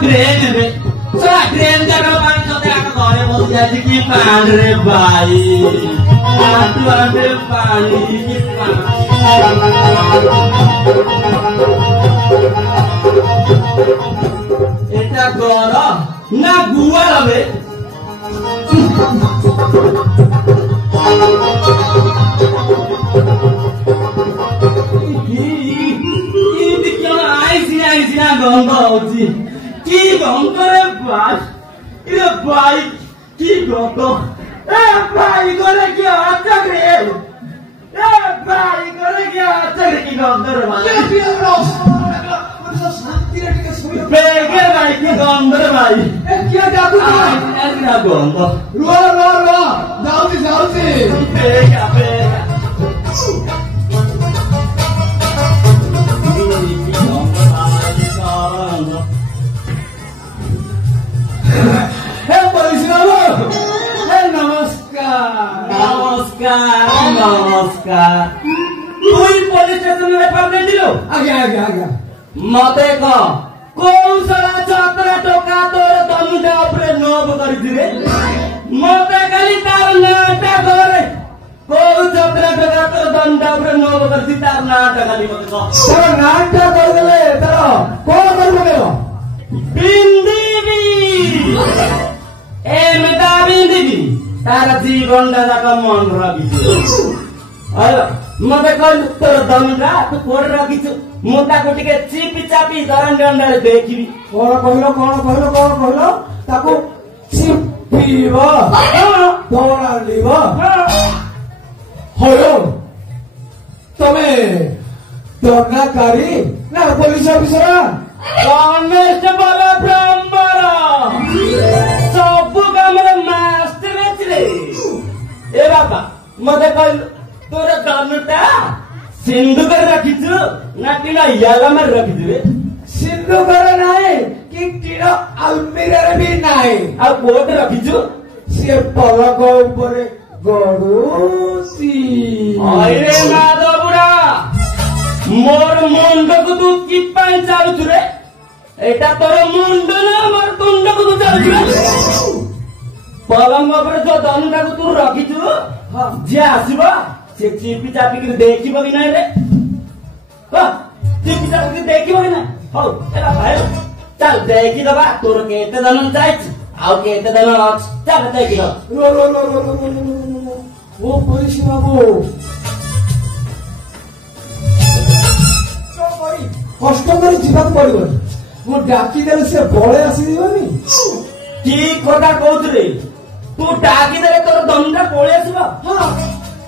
Train रे train जगह पानी चलते आके घरे बस जाए कि पानी रे भाई आटे पानी की এটা গর না গুয়া হবে গন্ধ হচ্ছে কি গন্ধ রে ভাই এ ভাই কি গন্ধ এ ভাই করে কি আচ্ছা রে এ ভাই করে কি আচ্ছা রে কি গন্ধ রে ভাই বেগে ভাই কি গন্ধ রে ভাই এ কি জাদু এ না গন্ধ রো রো রো যাওছি যাওছি বেগা বেগা नमस्कार तुई पुलिस स्टेशन में पकड़े दिलो आगे आगे आगे मते को कोन साला छात्र टोका तोर दमुडा ऊपर नोब करि दिरे मते खाली तार नाटा करे कोन छात्र टोका तोर दंडा ऊपर नोब कर दी तार नाटा खाली मते को तार नाटा कर देले तार कोन कर देलो बिंदीबी ए मेटा बिंदीबी तारा जीवन दादा मन रखिछु अरे मते कहलु तोर दमरा तू कोड रखिछु मोटा कोटी के चिपी चापी दरन डंडाले देखिबी कोन कहलो ताको चिपीबो तोरा लिबो होयो तमे दरनाकारी ना पुलिस ऑफिसर कॉन्स्टेबल ब्रह्मर सब कामरे मास्टर रे ए बाबा मते कहलु तोर दमटा सिंधु कर रखिछु ना टीना याला में रखिछु रे सिंधु कर नाही कि टीना अलमीरा रे भी नाही आ कोट रखिछु से पलक ऊपर गडुसी अरे माधव बुढ़ा मोर मुंड को तू की पाई चालू रे एटा तोर मुंड ना मोर तुंड को तू चालू रे पलंग ऊपर जो दमटा को तू रखिछु जे आसीबा से चिपी चापी के देखिबो कि नाही रे चिपी चापी के देखिबो कि नाही हो एला भाई चल देखि दबा तोर केते दनन जाइछ आउ केते दनन अछि चल देखि रो ओ पुलिस बाबू तो करी कष्ट करी जीवन पड़िबो मो डाकी देले से बळे आसी दिबोनी ठीक कथा कहत रे तू डाकी देले तोर दमटा पळे आसीबो हां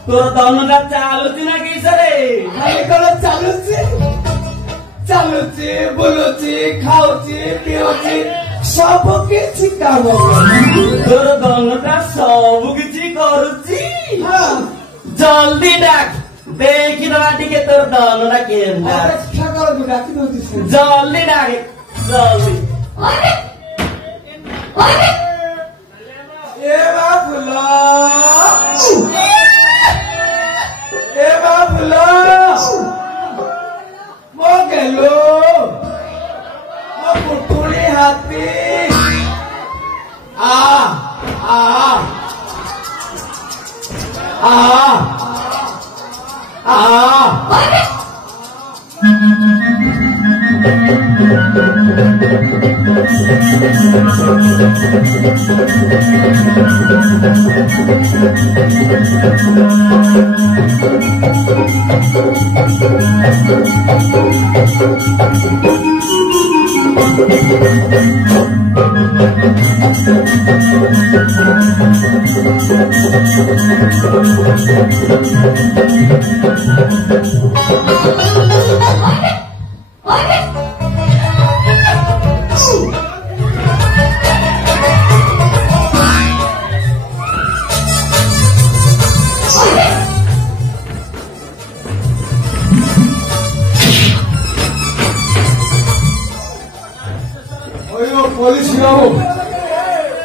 तोर दमटा चालुची ना किसरे खाली कोन चालुची बोलुची खाउची पिउची सब किछि काम तोर दमटा सब किछि करूची हां जल्दी डाक देखि दवा टिके तोर दमटा केनटा अच्छा कर दु डाकी दोती जल्दी डाक जल्दी अरे ए बाबुला ए बाबुला मो गेलो मो पुटुली हाथी आ आ आ आ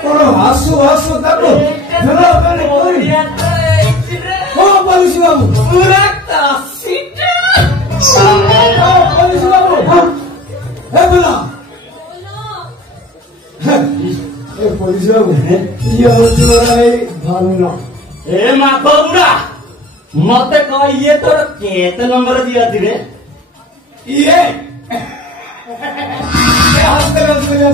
कौन आसु आसु ताको हेलो कने कोई ओ पुलिस बाबू पूरा कासिटा ओ पुलिस बाबू ए बोला ए पुलिस बाबू ये होतराई भानुना ए मा बौरा मते कह ये तोर केते नंबर दिया रे ये हंसते ये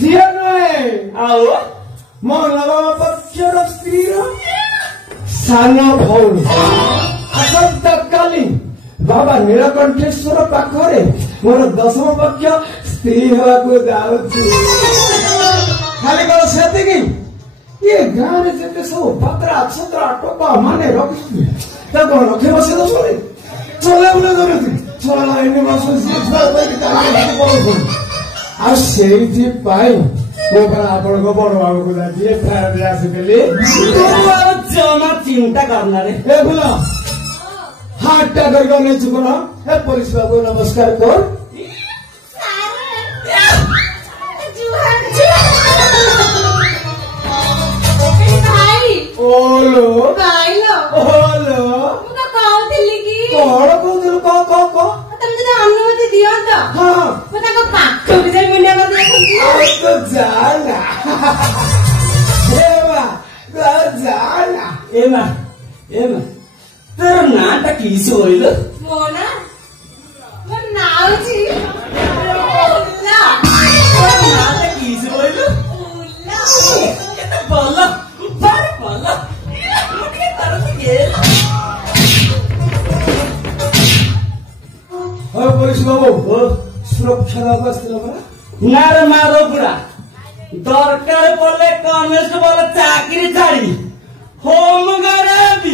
झियो नहे आओ मो नवम पक्षर स्त्रीर सान भौणी आसंताकाली बाबा नीलकंठेश्वर पाखरे मोर दशम पक्ष स्त्री हेबाकू जाउछि खाली कौन सेतिकी ये गाँव में जितने सब पत्रा छतरा टोपा माने रखी तब रखे बसे तो सोरे चले बोले जरूरत चला इन्हें मासों से इतना कोई किताब नहीं बोलो आज सेठी पाई वो पर आपण को बड़ बाबू को जाती है फायर दिया से पहले तो जमा चिंता करना रे ए बोला हाथ टाकर को नहीं चुकना ए पुलिस बाबू नमस्कार कर ओलो भाइलो ओलो मुझे कहती कि कौन कहते को तुम मुझे अनुमति दियो तो हाँ मुझे को पाक भी जाए मिलने को आज तो जाना एमा तो जाना एमा तेरा नाटक किस होइलो मोना वो नाउजी उल्ला नाटक किस होइलो उल्ला केते बोला बारे बोला मुझे तरस गेल ओ पुलिस बाबू सुरक्षा अवस्था लगा नारे मारो बुरा दरकार पड़ले कॉन्स्टेबल चाकरी छाड़ी होम गार्ड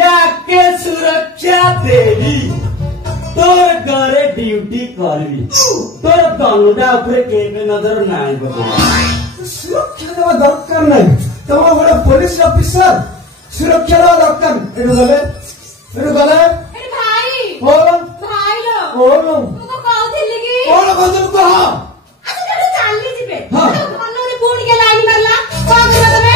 याके सुरक्षा देवी तोर घरे ड्यूटी करबी तोर दनुडा ऊपर केबे नजर नाई बदल सुरक्षा देवा दरकार नहीं तुम बड़े पुलिस ऑफिसर सुरक्षा देवा दरकार एडु गले ए भाई बोलो भाइलो बोलो मुझे कहती कि कौन कहते कह आज तो चालली जिबे हाँ। भन्नु पुणी के लाइन मारला कौन दियो तमे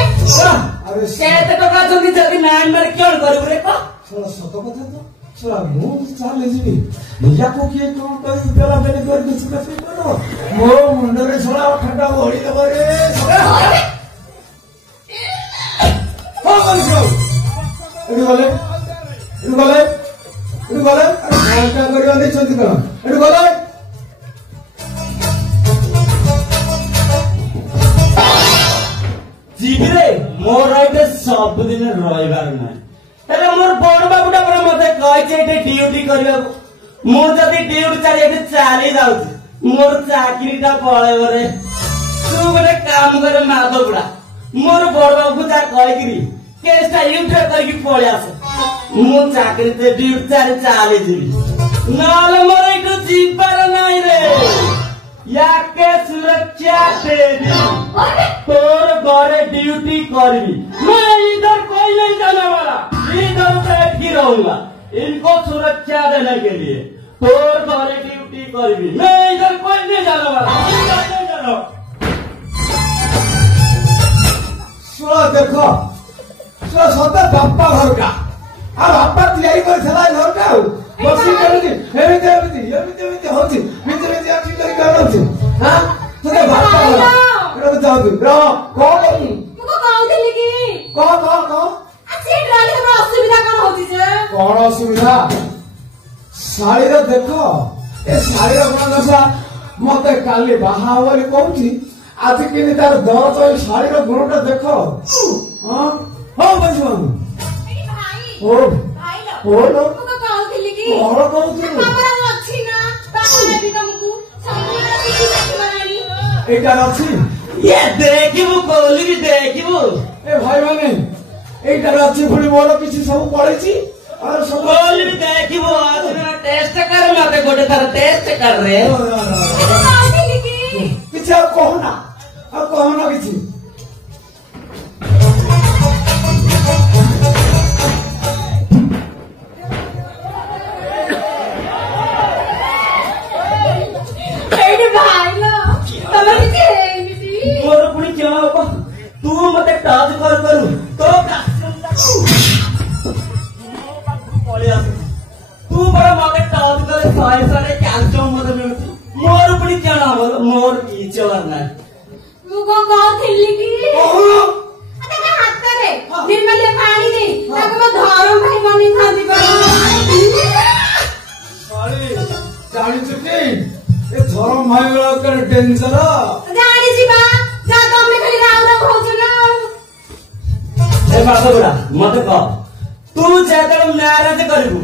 अरे केते टका जल्दी जल्दी नाइन मार क्यों करबु रे को साला सत कथा तो साला मु चाले जीवी याको किए कौन कहि बेला बेले कर किछ कथि करो मो मुंडरे साला ठंडा ओढी दब रे साला हो गयो एडु गले अरे का करियो नै चंती कर एडु गले जीविरे मोर आइते सब दिन रविवार नाही अरे मोर बड़ बाबूटा पर मते कहै छै एते ड्यूटी करियो मोर जदी ड्यूटी चाली एते चाली जाउछ मोर चाकरीटा पळेबो रे तू गोटे काम करे माधव बुढ़ा मोर बड़ बाबू जा कहैकरी केसटा यूट्यूब करके पळे आस मु चाकरी ते ड्यूटी चाली जीवी नाले मोर इतो जीवार नाही रे याके सुरक्षा देवी तोर घरे ड्यूटी करबी मैं इधर कोई नहीं जाने वाला इधर बैठ ही रहूंगा इनको सुरक्षा देने के लिए तोर घरे ड्यूटी करबी मैं इधर कोई नहीं जाने वाला इधर नहीं जानो सुनो देखो सुनो सदा बापा घर का आ बापा तैयारी कर थला घर का बसी करती एमिते होती मिते आठी कर करती हां तोरे बापा घर रो जाऊ रो को मुझे कहती कि को अच्छी ड्राइवर में असुविधा कौन होती है कौन असुविधा शाड़ी रो देखो ए शाड़ी रो कोन दशा मते काली बाहा वाली कहूची आज के तार दर तो शाड़ी रो गुणटा देखो हां हो बजवा भाई ओ भाइलो बोलो मुझे कहती कि कौन कहूची हमरा अच्छी ना बाबू देवी तुमको संपूर्ण चीज बनानी एटा अछि ये देखिबु कोली देखिबु ए भाई माने एटा अछि पुणी मोर किछि सब पड़ैछि और सब कोली देखिबु आज मेरा टेस्ट कर मते गोटे थर टेस्ट कर रे कहती कि किछि अब कहना किछि पैसा रे क्याल्सियम मत मिलुची मोर पुनी क्या ना बोल मोर किछ वरना ମୁଁ କଣ କହୁଥିଲି କି ତାଙ୍କ ହାତରେ ନିର୍ମଲ୍ୟ ପାଣି ଦେଇ ତାକୁ ମୋ ଧରମ ଭାଇ ବନେଇଥାନ୍ତି ଜାଣିଛୁ କି ଏ ଧରମ ଭାଇ ଗୁଡାକ ଡେଞ୍ଜର ଜାଣିଛି ବା ଯା ତମେ ଖାଲି ରାଉ ରାଉ ହଉଛ ନା ए बाबा बुढ़ा मत कह तू जेतल मैरिज करिबू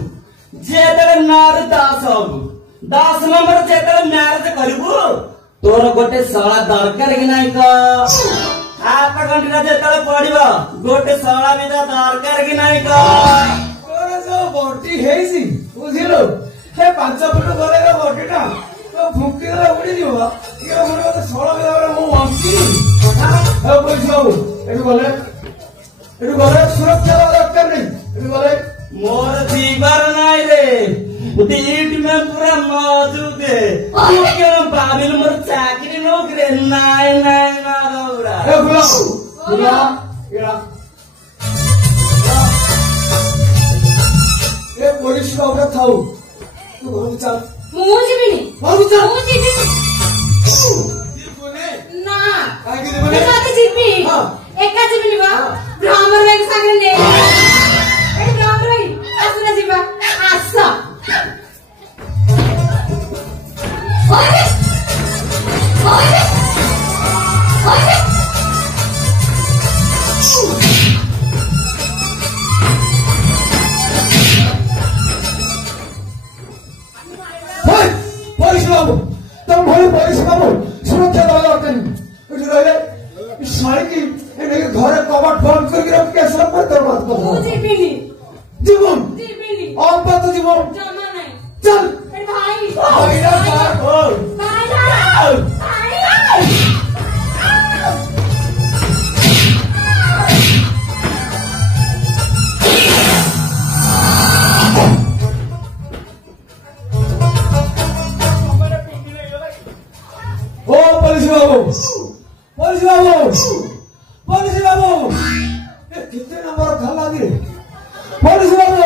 जेतल नार दास होबू 10 नंबर जेतल मैरिज करिबू तोर गोटे साला दरकार कि नहीं का हाथ घंटा जेतल पड़िबो गोटे साला बिदा दरकार कि नहीं का तोर जो बॉडी हेसी बुझिलो हे 5 फुट गले रे बॉडीटा तो फुंकी रे उड़ी दियो ये मोर तो 16 बिदा मु वांसी हे बुझो एटु गले सुरक्षा दरकार नहीं एटु गले मोर जीवर नहीं रे दीट में पूरा मौजूद है तू क्यों बाबिल मोर चाकरी नौकरी नहीं नहीं ना बुढ़ा ए बुला एड़ा ए पुलिस का उठा थाऊ तू घर चल ମୁଁ ଯିବିନି ଘରକୁ ଚାଲ ମୁଁ ଯିବିନି ନା କାହିଁକି ମୁଁ ଯିବନି ଯଦି ଯିବି ହଁ। ଏକା ଯିବିନି ବା ଭ୍ରମର ଭାଇ ସାଙ୍ଗରେ ନେ ଏଠି ଭ୍ରମର ଭାଇ ଆସୁନ ଯିବା ଆସ ଓଏ ଓଏ ଓଏ पुलिस बाबू तुम भले पुलिस बाबू सुरक्षा दवा दरकार नहीं एठी रहले साड़ी की एने घरे कबाट बंद करके रख के सब पर दरबार कर ମୁଁ ଯିବିନି जीवन ଯିବିନି और बात जीवन ଜମା ନାହିଁ चल ଏ ଭାଇ आइरा बाहर हो ଭାଇ ଭାଇ ओ पुलिस बाबू पुलिस बाबू पुलिस बाबू ये कितने नंबर खाला दे पुलिस बाबू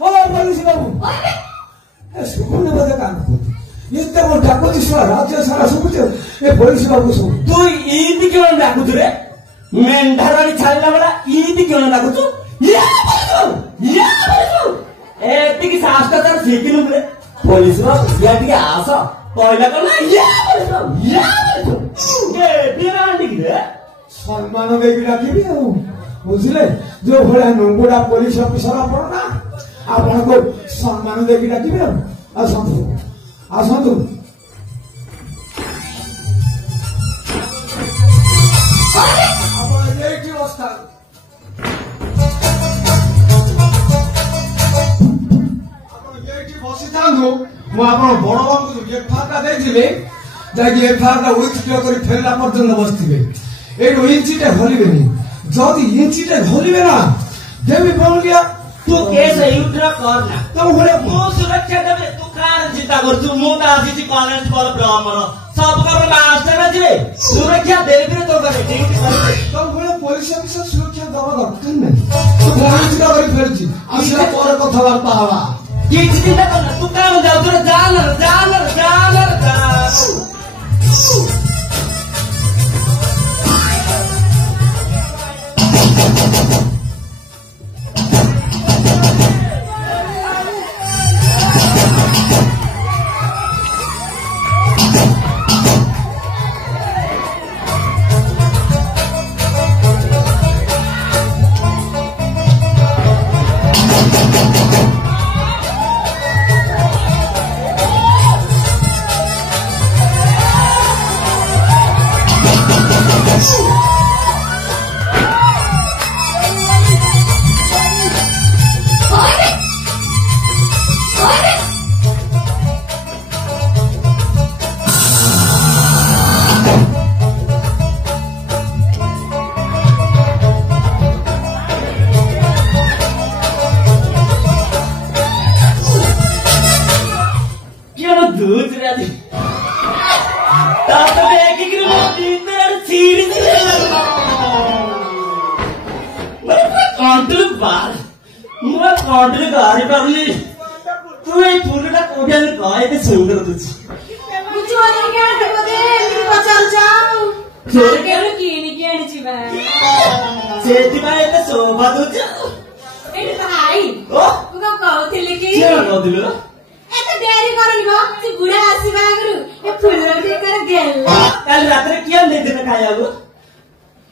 ओ पुलिस बाबू ए सुकुने बजे काम करते इतने वो डाको दिसला राज्य सारा सुकुचे ए पुलिस बाबू सु तू ईद क्यों डाकुଛୁ रे मेंढारानी छाड़ला बड़ा ईद क्यों डाकुଛୁ या बोलू एतिकी साहस का तार सीखिनु रे पुलिस रो या टिके आस कहला कना या बोलू ए बिरांडी की रे सम्मान देगी डाकिबी हो बुझले जो भला नंगुडा पुलिस ऑफिसर आपण ना आपण को सम्मान देगी डाकिबी हो आसंतु आसंतु आपण एठी अवस्था आपण एठी बसी थांगो मु आपण बड़ बाबू एफआर ଦେଇଥିଲେ ଯାକି ଏଫଆର ଟା ୱିଥଡ୍ର କରି ଫେରିଲା ପର୍ଯ୍ୟନ୍ତ ବସିଥିବେ ଏଇଠୁ ଇଞ୍ଚିଟେ ହଲିବେନି ଯଦି ଇଞ୍ଚିଟେ ହଲିବେ ନା ଦେବି ପଡ଼ିଆ तू केस युद्ध करना ତମ ଘରେ तू सुरक्षा देबे तू कार चिंता करछु मु त आसी कॉलेज पर ब्राह्मण सब का मास्टर जे सुरक्षा देबे तो करे ड्यूटी करे ତମ ଘରେ ପଇସା ପିସା ସୁରକ୍ଷା ଦବା ଦରକାର ନାହିଁ ତୁ ଇଞ୍ଚିଟା କରି ଫେରିଛି ଆସିଲା ପରେ କଥାବାର୍ତ୍ତା ହବା की चिंता करना तू काम जाऊ तो जानर ତୁ ଏଇ ଫୁଲଟା କୋଉଠି ଆଣି କହ ଏତେ ସୁନ୍ଦର ଦୁଛି ସେଥିପାଇଁ ଏତେ ଶୋଭା ଦଉଛି କହୁଥିଲି କି କହୁଥିଲୁ ଏତେ ଡେରି କରନି ମ ସେ ବୁଢା ଆସିବା ଆଗରୁ ଏ ଫୁଲ ଟିକେ ଗେଲ କାଲି ରାତିରେ କିଏ ଦେଇଥିଲେ ଖାଇବାକୁ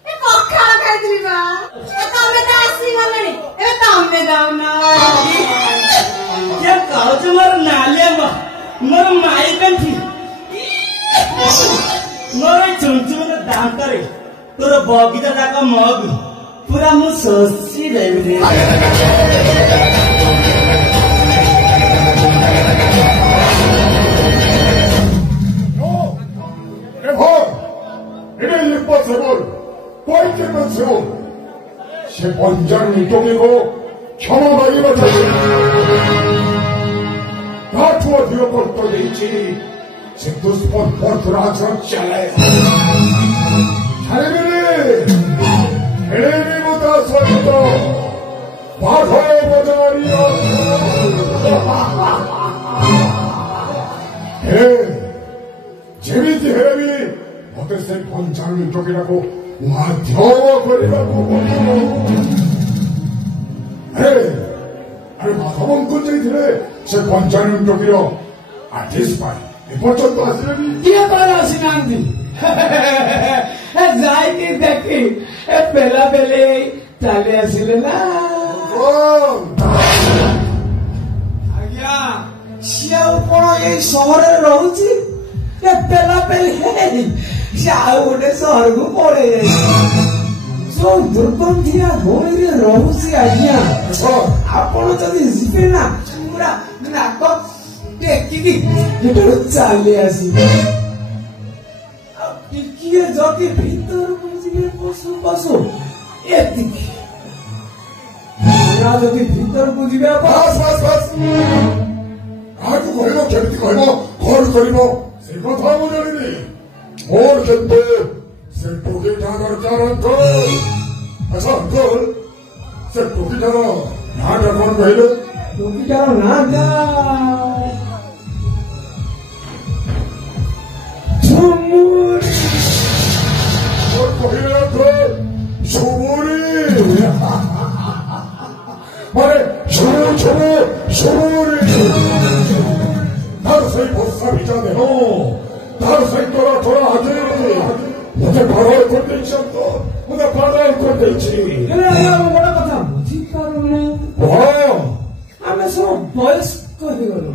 ଏ ପଖାଳ ଖାଇଥିଲି ବା ତମେ ତ ଆସିଗଲଣି ଏବେ ତମେ ଦଉନ କିଏ କହୁଛୁ ମୋର ନାଲିଆ ମୋର ମାଇ କାଠି ମୋର ଏଇ ଚୁଞ୍ଚୁମର ଦାନ୍ତରେ ତୋର ବଗିଚା ଯାକ ମଗୁ ପୁରା ମୁଁ ଶୋଷି ଦେବି se 번장이 동이고 경험을 이루어졌지 다투어 되었고 또 있지 sektus pon porturação celeste. Ele muda solto. Bajo bodario. 재밌지 해비 어땠을 본장님 쪽이라고 와겨워거리라고 아니 마사본 끈적이들에 제 본장님 쪽이요 아티스파이 이번전도 하시려니 କିଏ କହିଲା ଆସିନାହାନ୍ତି ଯାଇକି ଦେଖି ଏ ପେଲା ପେଲେ ଚାଲି ଆସିଲେ ନା ଆଜ୍ଞା ସିଏ ଆଉ କଣ ଏଇ ସହରରେ ରହୁଛି ଏ ପେଲା ପେଲେ ସେ ଆଉ ଗୋଟେ ସହରକୁ ପଳେଇ ଯାଇଛି ଯୋଉ ଦୁର୍ଗନ୍ଧିଆ ଭଉଣୀରେ ରହୁଛି ଆଜ୍ଞା ଆପଣ ଯଦି ଯିବେ ନା ପୁରା ନାକ ଟେକିକି ଏଠାରୁ ଚାଲି ଆସିବେ ଆଉ ଟିକିଏ ଯଦି ଭିତରକୁ ଯିବେ ପଶୁ ପଶୁ ଏତିକି ଯଦି ଭିତରକୁ ଯିବେ କାହାକୁ କହିବ କେମିତି କହିବ କଣ କରିବ ସେ କଥା ମୁଁ ଜାଣିନି ମୋର କିନ୍ତୁ ସେ ଟୋକିଟାର ଚାରଙ୍କ ଆଚ୍ଛା ଅଙ୍କଲ ସେ ଟୋକିଟାର ନାଁଟା କଣ କହିଲେ ଟୋକିଟାର ନାଁଟା ঝুমুরি ওর কহিলে তো ঝুমুরি মানে ঝুমু ঝুমু ঝুমুরি তার সেই ভস্তা ভিজা দেহ তার সেই তোরা তোরা হাতে মতে পাগল করে দিয়েছ তো মতে পাগল করে দিয়েছি বড় কথা বুঝিপারুনি ଆମେ ସବୁ ବୟସ୍କ ହେଇଗଲୁ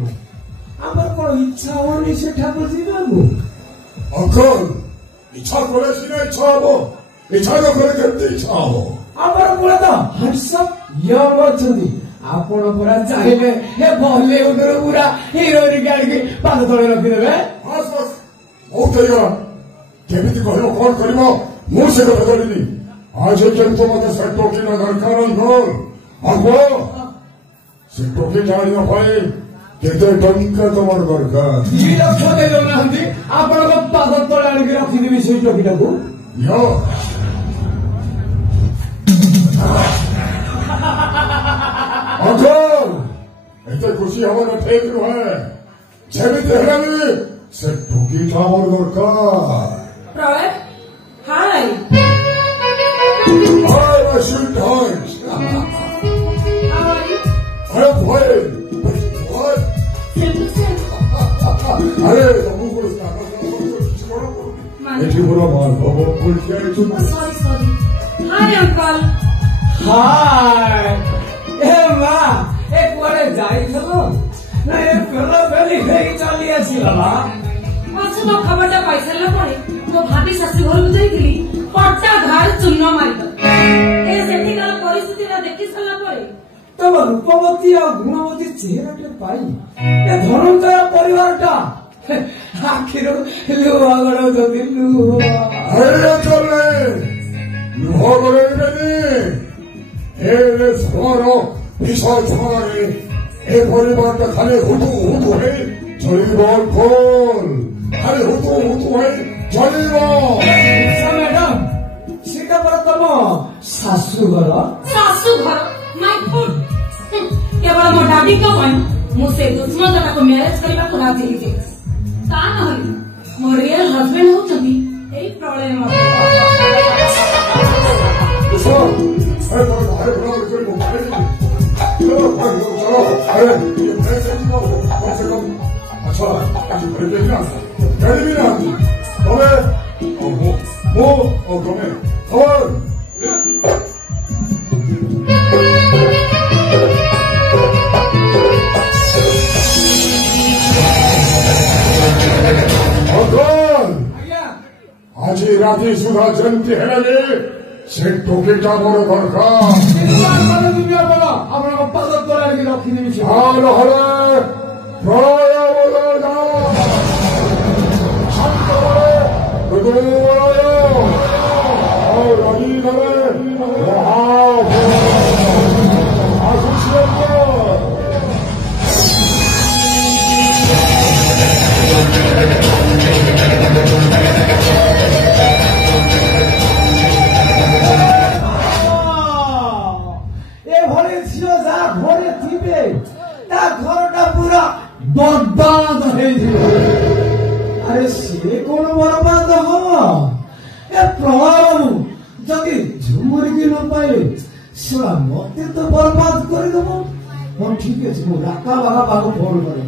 ଆମର କଣ ଇଚ୍ଛା ହଉନି ସେଠାକୁ ଯିବାକୁ ଅଙ୍କଲ ଇଚ୍ଛା କଲେ ସିନା ଇଚ୍ଛା ହବ ଇଚ୍ଛା ନ କଲେ କେମିତି ଇଚ୍ଛା ହବ ଆମର ପୁରା ତ ହ୍ୱାଟ୍ସଆପ୍ ୟଙ୍ଗ ଅଛନ୍ତି ଆପଣ ପୁରା ଚାହିଁଲେ ଏ ବଲିଉଡରୁ ପୁରା ହିରୋଇନ ଆଣିକି ପାଦ ତଳେ ରଖିଦେବେ ବାସ୍ ବାସ୍ ବହୁତ ହେଇଗଲା କେମିତି କହିବ କଣ କରିବ ମୁଁ ସେ କଥା କରିନି ଆଜି କିନ୍ତୁ ମତେ ସେ ଟୋକିର ଦରକାର ଅଙ୍କଲ ଅଙ୍କ ସେ ଟୋକି ଜାଣିବା ପାଇଁ କେତେ ଟଙ୍କା ତମର ଦରକାର 2 ଲକ୍ଷ ଦେଇ ଦଉନାହାନ୍ତି ଆପଣଙ୍କ ପାଦ ତଳେ ଆଣିକି ରଖିଦେବି ସେଇ ଟୋକିଟାକୁ ଅଙ୍କଲ ଏତେ ଖୁସି ହବାର ଠିକ ନୁହେଁ ଯେମିତି ହେଲେ ବି ସେ ଟୋକିଟା ଆମର ଦରକାର Provet. Hi. Hi, my sweetheart. How are you? I'm fine. What? अरे तुमको इसका एठी बोला बात बाबा बोल क्या है तुम Sorry. Hi, uncle. हाय ए माँ एक बारे ଯାଇଥିଲ ନା ଏ ପେଲା ପେଲି ହେଇ ଚାଲି ଆସିଲା ମାଛ ତ ଖବରଟା ପାଇସାରିଲା ପରେ ମୋ ଭାବି ଶାଶୁ ଘରକୁ ଯାଇଥିଲି ପଟା ଘାଡ ଚୂନ ମାରିଦେଲା ଏ ସେଠିକାର ପରିସ୍ଥିତିଟା ଦେଖି ସାରିଲା ପରେ ତମ ରୂପବତୀ ଆଉ ଗୁଣବତୀ ଚେହେରାଟେ ପାଇ ଏ ଧନଞ୍ଜୟ ପରିବାରଟା ଆଖିରୁ ଲୁହ ଗଡ଼ଉଛନ୍ତି ଲୁହ अरे चले लुहागरे नहीं ए समारो विशाल समारे ए परिवार का खाली हुतु हुतु है जलीबॉल खोल खाली हुतु है जलीबॉल ମ୍ୟାଡାମ ସେଇଟା ପରା ତମ ଶାଶୁଘର ଶାଶୁ ଘର ମାଇ ଫୁଡ କେବଳ ମୋ ଡାଡିଙ୍କ ପାଇଁ मुझे दुश्मन जगह मैरेज करने को राजी लीजिए ता नहली मो रियल हस्बैंड होचंदी एई प्रलय में चलो अरे बराबर करो चलो अरे ये मैसेज को कम से कम अच्छा अरे ना कभी ना तबे वो कमे और आज राति सुधा जयंती है से टोकेटा बड़ दरकार दुनिया बड़ा আমরা পাদক তোলার কি রক্ষী নিয়েছি আর হলে প্রলয় বদল দাও শান্ত বলে প্রলয় ও রানী ধরে बर्बाद अरे सी कौन बर्बाद हम ए प्रभाव जदि झुमुरी की न पाइले सेवा मत तो बर्बाद कर देव हाँ ठीक है मुझे राका बागा पाक फोन करे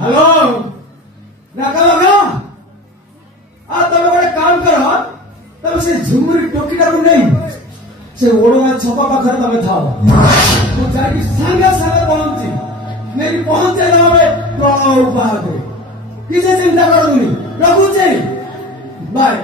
हेलो राका बागा आ तुम गोटे काम कर तब से झुमुरी टोकीटा को नहीं से ओडा छपा पाखर तमे थाओ तो जाकी संगे संगे पहुंची मेरी पहुंचे ना प्रणव उपहार दे किसे चिंता करो नहीं रखू बाय